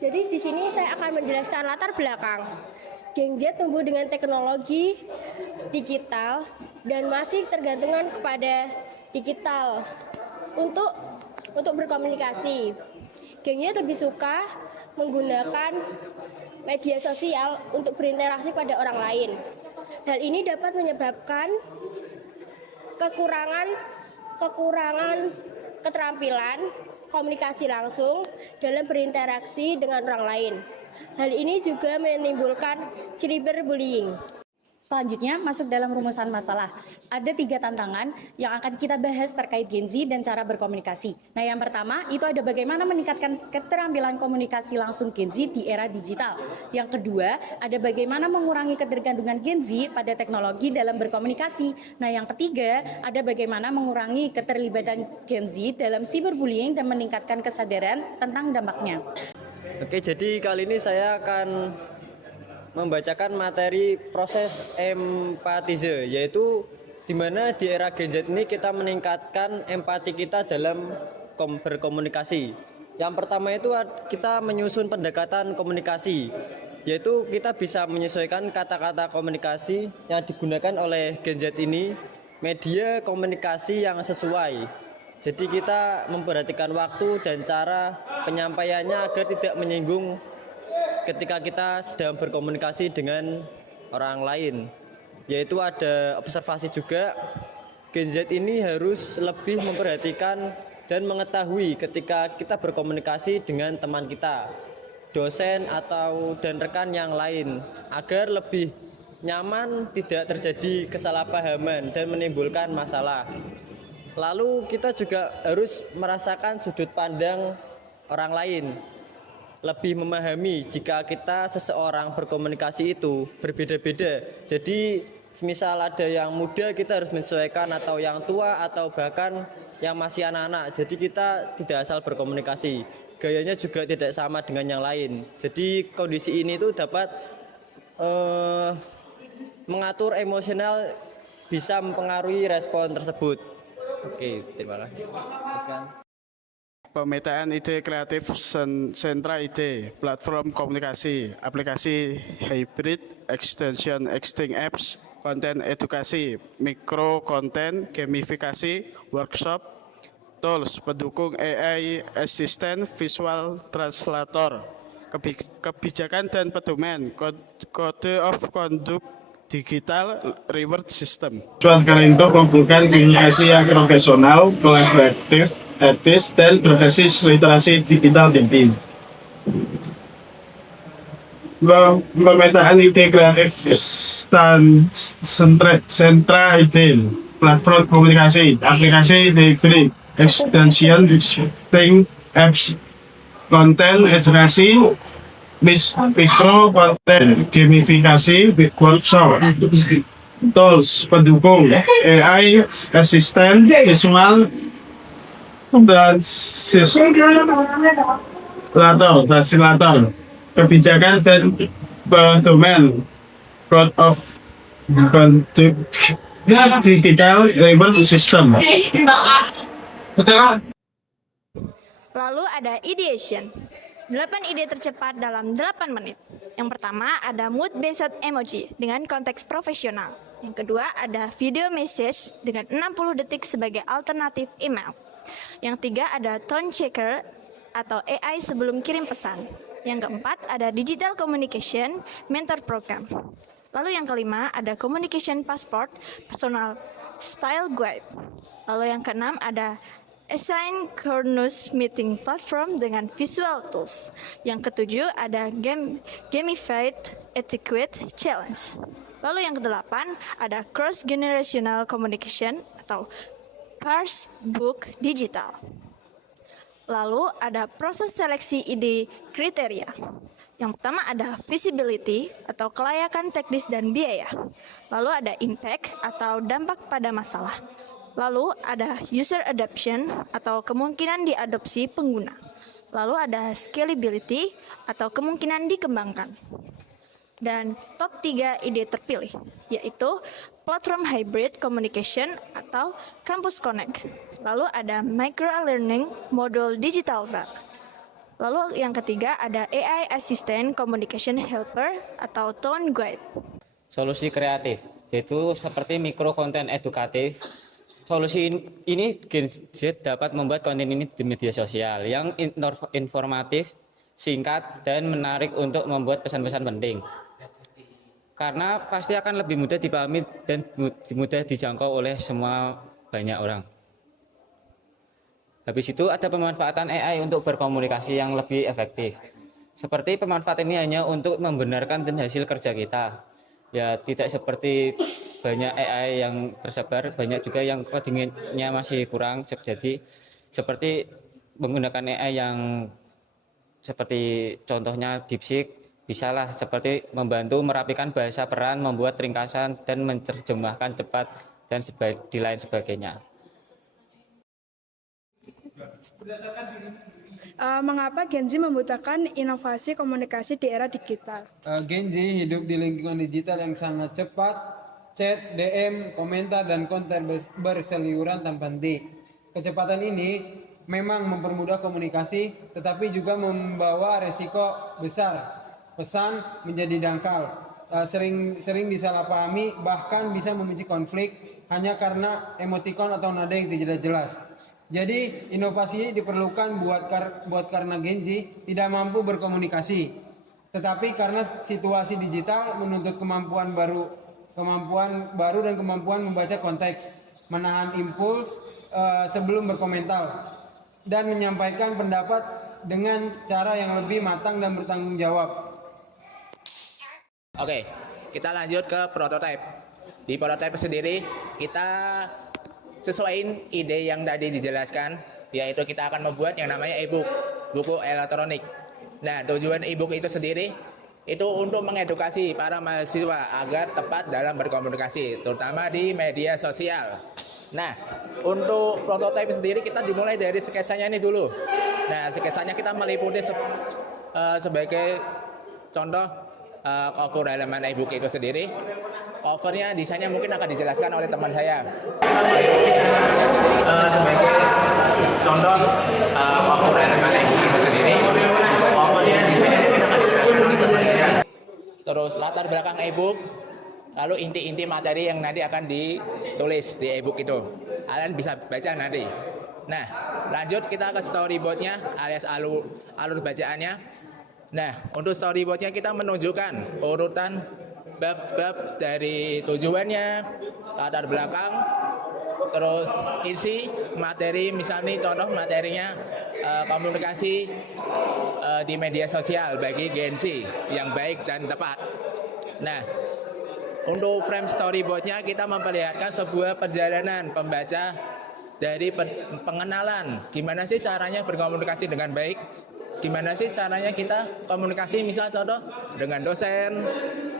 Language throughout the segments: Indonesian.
Jadi di sini saya akan menjelaskan latar belakang. Gen Z tumbuh dengan teknologi digital dan masih tergantungan kepada digital untuk berkomunikasi. Gen Z lebih suka menggunakan media sosial untuk berinteraksi pada orang lain. Hal ini dapat menyebabkan kekurangan keterampilan komunikasi langsung dalam berinteraksi dengan orang lain. Hal ini juga menimbulkan cyberbullying. Selanjutnya masuk dalam rumusan masalah. Ada 3 tantangan yang akan kita bahas terkait Gen Z dan cara berkomunikasi. Nah, yang pertama itu ada bagaimana meningkatkan keterampilan komunikasi langsung Gen Z di era digital. Yang kedua, ada bagaimana mengurangi ketergantungan Gen Z pada teknologi dalam berkomunikasi. Nah, yang ketiga, ada bagaimana mengurangi keterlibatan Gen Z dalam cyberbullying dan meningkatkan kesadaran tentang dampaknya. Oke, jadi kali ini saya akan membacakan materi proses empatize, yaitu di mana di era Gen Z ini kita meningkatkan empati kita dalam berkomunikasi. Yang pertama itu kita menyusun pendekatan komunikasi, yaitu kita bisa menyesuaikan kata-kata komunikasi yang digunakan oleh Gen Z ini, media komunikasi yang sesuai. Jadi kita memperhatikan waktu dan cara penyampaiannya agar tidak menyinggung ketika kita sedang berkomunikasi dengan orang lain. Yaitu ada observasi juga, Gen Z ini harus lebih memperhatikan dan mengetahui ketika kita berkomunikasi dengan teman kita, dosen dan rekan yang lain, agar lebih nyaman, tidak terjadi kesalahpahaman dan menimbulkan masalah. Lalu kita juga harus merasakan sudut pandang orang lain, lebih memahami jika seseorang berkomunikasi itu berbeda-beda. Jadi semisal ada yang muda, kita harus menyesuaikan, atau yang tua, atau bahkan yang masih anak-anak. Jadi kita tidak asal berkomunikasi, gayanya juga tidak sama dengan yang lain. Jadi kondisi ini tuh dapat mengatur emosional, bisa mempengaruhi respon tersebut. Oke, terima kasih. Pemetaan ide kreatif sentra ide, platform komunikasi, aplikasi hybrid, extension existing apps, konten edukasi, mikro konten, gamifikasi, workshop, tools, pendukung AI, asisten, visual translator, kebijakan dan pedoman, kode of conduct, digital reward system. Tujuan kali itu mengumpulkan komunikasi yang profesional, kolaboratif, etis, dan berbasis literasi digital tinggi. Pemetaan ide kreatif sentra ide, platform komunikasi, aplikasi hybrid, extension, existing apps, konten edukasi, mikro konten, gamifikasi, workshop, tools, pendukung, AI, asisten, visual, translator, kebijakan dan pedoman, code of conduct, digital reward system. Lalu ada ideation. 8 ide tercepat dalam 8 menit. Yang pertama ada mood-based emoji dengan konteks profesional. Yang kedua ada video message dengan 60 detik sebagai alternatif email. Yang tiga ada tone checker atau AI sebelum kirim pesan. Yang keempat ada digital communication mentor program. Lalu yang kelima ada communication passport personal style guide. Lalu yang keenam ada asynchronous meeting platform dengan visual tools. Yang ketujuh ada gamified etiquette challenge. Lalu yang kedelapan ada cross generational communication atau Pars book digital. Lalu ada proses seleksi ide kriteria. Yang pertama ada visibility atau kelayakan teknis dan biaya. Lalu ada impact atau dampak pada masalah. Lalu ada user adoption atau kemungkinan diadopsi pengguna. Lalu ada scalability atau kemungkinan dikembangkan. Dan top 3 ide terpilih, yaitu platform hybrid communication atau Campus Connect. Lalu ada micro learning modul digital back. Lalu yang ketiga ada AI Assistant Communication Helper atau Tone Guide. Solusi kreatif, yaitu seperti mikro konten edukatif. Solusi ini Gen Z dapat membuat konten ini di media sosial yang informatif, singkat, dan menarik untuk membuat pesan-pesan penting. Karena pasti akan lebih mudah dipahami dan mudah dijangkau oleh semua banyak orang. Habis itu ada pemanfaatan AI untuk berkomunikasi yang lebih efektif. Seperti pemanfaatan ini hanya untuk membenarkan dan hasil kerja kita. Ya tidak seperti banyak AI yang tersebar, banyak juga yang codingnya masih kurang. Jadi seperti menggunakan AI yang seperti contohnya DeepSeek, bisalah seperti membantu merapikan bahasa peran, membuat ringkasan dan menerjemahkan cepat dan di lain sebagainya. Mengapa Gen Z membutuhkan inovasi komunikasi di era digital? Gen Z hidup di lingkungan digital yang sangat cepat, chat, DM, komentar, dan konten berseliweran tanpa henti. Kecepatan ini memang mempermudah komunikasi, tetapi juga membawa resiko besar. Pesan menjadi dangkal, sering disalahpahami, bahkan bisa memicu konflik hanya karena emotikon atau nada yang tidak jelas. Jadi inovasi diperlukan buat karena Gen Z tidak mampu berkomunikasi, tetapi karena situasi digital menuntut kemampuan baru dan kemampuan membaca konteks, menahan impuls sebelum berkomentar, dan menyampaikan pendapat dengan cara yang lebih matang dan bertanggung jawab. Oke, kita lanjut ke prototype. Di prototype sendiri kita sesuaiin ide yang tadi dijelaskan, yaitu kita akan membuat yang namanya e-book, buku elektronik. Nah, tujuan e-book itu sendiri itu untuk mengedukasi para mahasiswa agar tepat dalam berkomunikasi, terutama di media sosial. Nah, untuk prototype sendiri kita dimulai dari sketsanya ini dulu. Nah, sketsanya kita meliputi sebagai contoh cover halaman e-book itu sendiri. Covernya, desainnya mungkin akan dijelaskan oleh teman saya. Sebagai contoh cover halaman e-book itu sendiri. Covernya, desainnya mungkin akan dijelaskan oleh teman saya. Terus latar belakang e-book, lalu inti-inti materi yang nanti akan ditulis di e-book itu. Kalian bisa baca nanti. Nah, lanjut kita ke storyboardnya alias alur bacaannya. Nah, untuk storyboardnya kita menunjukkan urutan bab-bab dari tujuannya, latar belakang, terus isi materi, misalnya contoh materinya komunikasi di media sosial bagi Gen Z yang baik dan tepat. Nah, untuk frame storyboardnya kita memperlihatkan sebuah perjalanan pembaca dari pengenalan gimana sih caranya berkomunikasi dengan baik, gimana sih caranya kita komunikasi misal contoh dengan dosen,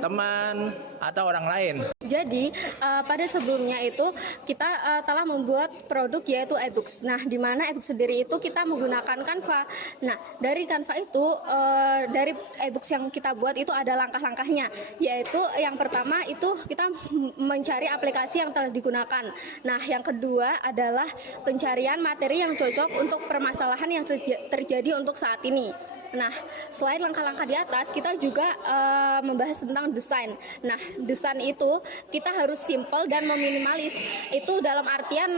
teman, atau orang lain. Jadi pada sebelumnya itu kita telah membuat produk yaitu e-books. Nah, di mana e-books sendiri itu kita menggunakan Canva. Nah, dari Canva itu dari e-books yang kita buat itu ada langkah-langkahnya, yaitu yang pertama itu kita mencari aplikasi yang telah digunakan. Nah, yang kedua adalah pencarian materi yang cocok untuk permasalahan yang terjadi untuk saat ini. Nah, selain langkah-langkah di atas, kita juga membahas tentang desain. Nah, desain itu kita harus simple dan meminimalis. Itu dalam artian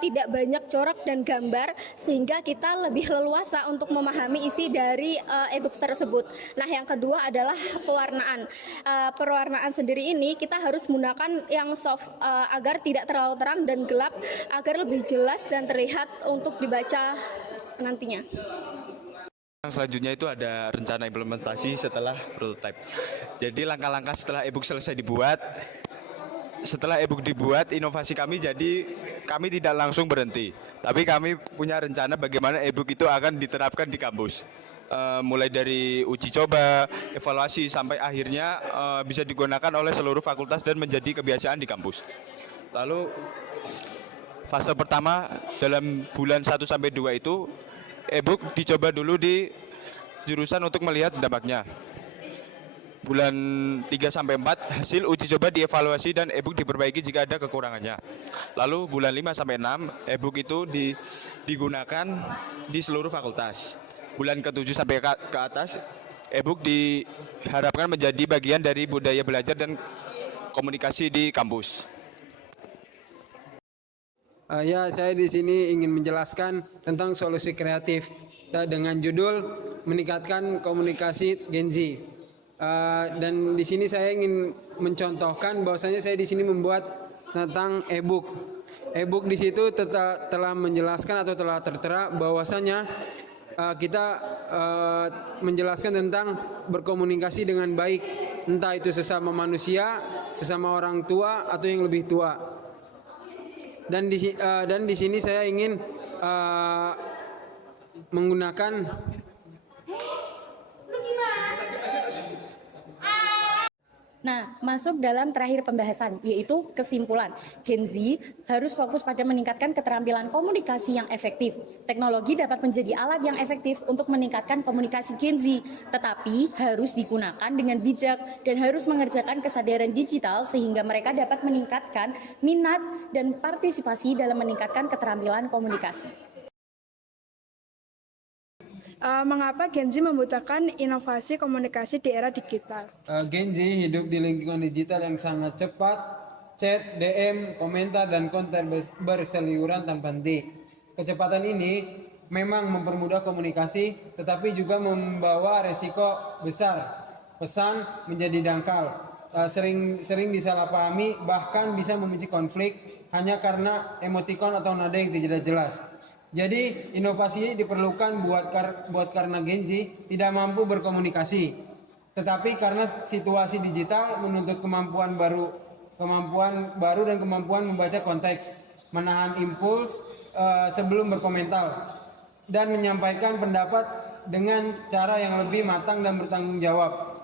tidak banyak corak dan gambar, sehingga kita lebih leluasa untuk memahami isi dari e-books tersebut. Nah, yang kedua adalah pewarnaan. Pewarnaan sendiri ini kita harus menggunakan yang soft agar tidak terlalu terang dan gelap, agar lebih jelas dan terlihat untuk dibaca nantinya. Selanjutnya itu ada rencana implementasi setelah prototype. Jadi langkah-langkah setelah e-book selesai dibuat. Setelah e-book dibuat, inovasi kami jadi kami tidak langsung berhenti. Tapi kami punya rencana bagaimana e-book itu akan diterapkan di kampus. Mulai dari uji coba, evaluasi, sampai akhirnya bisa digunakan oleh seluruh fakultas dan menjadi kebiasaan di kampus. Lalu fase pertama dalam bulan 1-2 itu e-book dicoba dulu di jurusan untuk melihat dampaknya. Bulan 3-4 hasil uji coba dievaluasi dan e-book diperbaiki jika ada kekurangannya. Lalu bulan 5-6 e-book itu digunakan di seluruh fakultas. bulan ke-7 sampai ke atas, e-book diharapkan menjadi bagian dari budaya belajar dan komunikasi di kampus. Ya, saya di sini ingin menjelaskan tentang solusi kreatif dengan judul meningkatkan komunikasi Gen Z. Dan di sini saya ingin mencontohkan bahwasanya saya di sini membuat tentang e-book. E-book di situ telah menjelaskan atau telah tertera bahwasanya kita menjelaskan tentang berkomunikasi dengan baik, entah itu sesama manusia, sesama orang tua atau yang lebih tua. Dan di sini saya ingin menggunakan Nah, masuk dalam terakhir pembahasan, yaitu kesimpulan. Gen Z harus fokus pada meningkatkan keterampilan komunikasi yang efektif. Teknologi dapat menjadi alat yang efektif untuk meningkatkan komunikasi Gen Z, tetapi harus digunakan dengan bijak dan harus mengerjakan kesadaran digital sehingga mereka dapat meningkatkan minat dan partisipasi dalam meningkatkan keterampilan komunikasi. Mengapa Gen Z membutuhkan inovasi komunikasi di era digital? Gen Z hidup di lingkungan digital yang sangat cepat, chat, DM, komentar, dan konten berseliweran tanpa henti. Kecepatan ini memang mempermudah komunikasi, tetapi juga membawa resiko besar. Pesan menjadi dangkal, sering disalahpahami, bahkan bisa memicu konflik hanya karena emotikon atau nada yang tidak jelas. Jadi inovasi diperlukan buat karena Gen Z tidak mampu berkomunikasi, tetapi karena situasi digital menuntut kemampuan baru dan kemampuan membaca konteks, menahan impuls sebelum berkomentar, dan menyampaikan pendapat dengan cara yang lebih matang dan bertanggung jawab.